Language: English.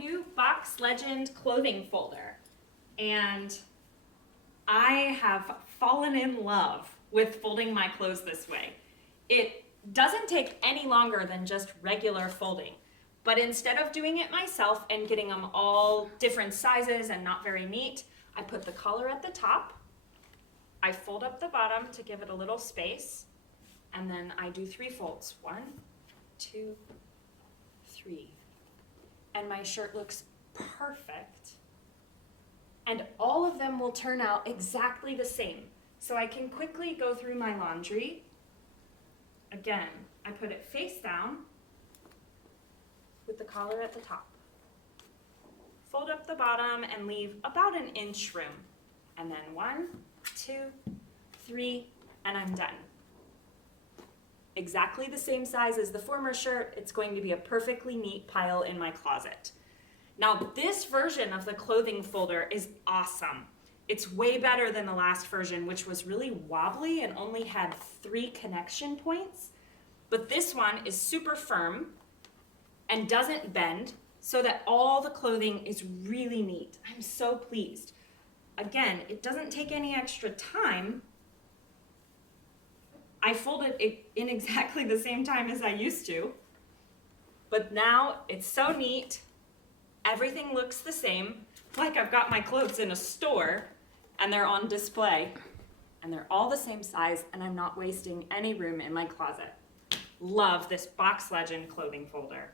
New BoxLegend clothing folder, and I have fallen in love with folding my clothes this way. It doesn't take any longer than just regular folding, but instead of doing it myself and getting them all different sizes and not very neat, I put the collar at the top, I fold up the bottom to give it a little space, and then I do 3 folds. 1, 2, 3. And my shirt looks perfect. And all of them will turn out exactly the same. So I can quickly go through my laundry. Again, I put it face down with the collar at the top. Fold up the bottom and leave about an inch room. And then 1, 2, 3, and I'm done. Exactly the same size as the former shirt. It's going to be a perfectly neat pile in my closet. Now, this version of the clothing folder is awesome. It's way better than the last version, which was really wobbly and only had 3 connection points. But this one is super firm and doesn't bend, so that all the clothing is really neat. I'm so pleased. Again, it doesn't take any extra time. I folded it in exactly the same time as I used to, but now it's so neat. Everything looks the same, like I've got my clothes in a store and they're on display, and they're all the same size, and I'm not wasting any room in my closet. Love this BoxLegend clothing folder.